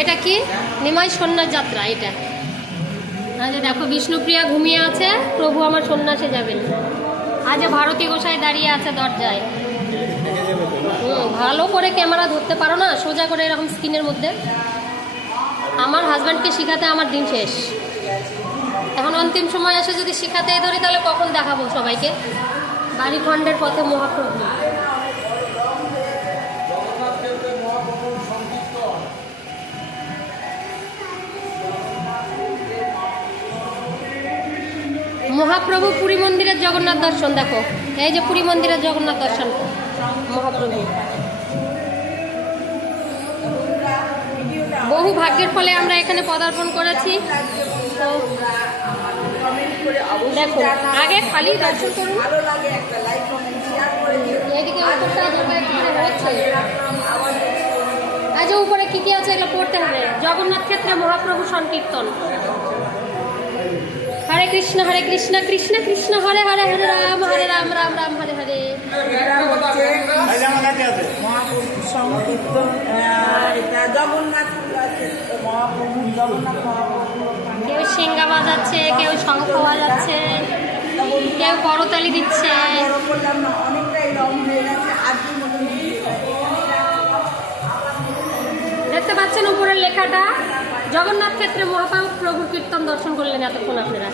এটা কি? নিমাই সন্ন্যাস যাত্রা, এটা। আজ দেখো বিষ্ণুপ্রিয়া ঘুমিয়ে আছে, প্রভু আমার সন্ন্যাসে যাবেন। আজ ভারতী গোসাই দাঁড়িয়ে আছে দরজায়। ভালো করে ক্যামেরা ধরতে পারো না? সোজা করে এরকম স্ক্রিনের মধ্যে। আমার হাজব্যান্ডকে শেখাতে আমার দিন শেষ। এখন অন্তিম সময় এসে যদি শেখাতেই ধরি, তাহলে কখন দেখাবো সবাইকে? বাড়ি খণ্ডের পথে মহাপ্রভু। মহাপ্রভু পুরী মন্দিরের জগন্নাথ দর্শন, দেখো। এই যে পুরী মন্দিরের জগন্নাথ দর্শন। মহাপ্রভু। বহু ভাগ্যের ফলে আমরা এখানে পদার্পণ করেছি। দেখো, আগে খালি দর্শন করুন। এদিকে আজ উপরে কি কি আছে এগুলো পড়তে হবে। জগন্নাথ ক্ষেত্রে মহাপ্রভু সংকীর্তন। হরে কৃষ্ণ হরে কৃষ্ণ কৃষ্ণ কৃষ্ণ হরে হরে হরে রাম হরে রাম রাম রাম হরে হরে কেউ সিঙ্গা বাজাচ্ছে, কেউ শঙ্খ বাজাচ্ছে, কেউ করতালি দিচ্ছে। দেখতে পাচ্ছেন উপরের লেখাটা? জগন্নাথ ক্ষেত্রে মহাপ্রভুর কীর্তন দর্শন করলেন এতক্ষণ আপনারা।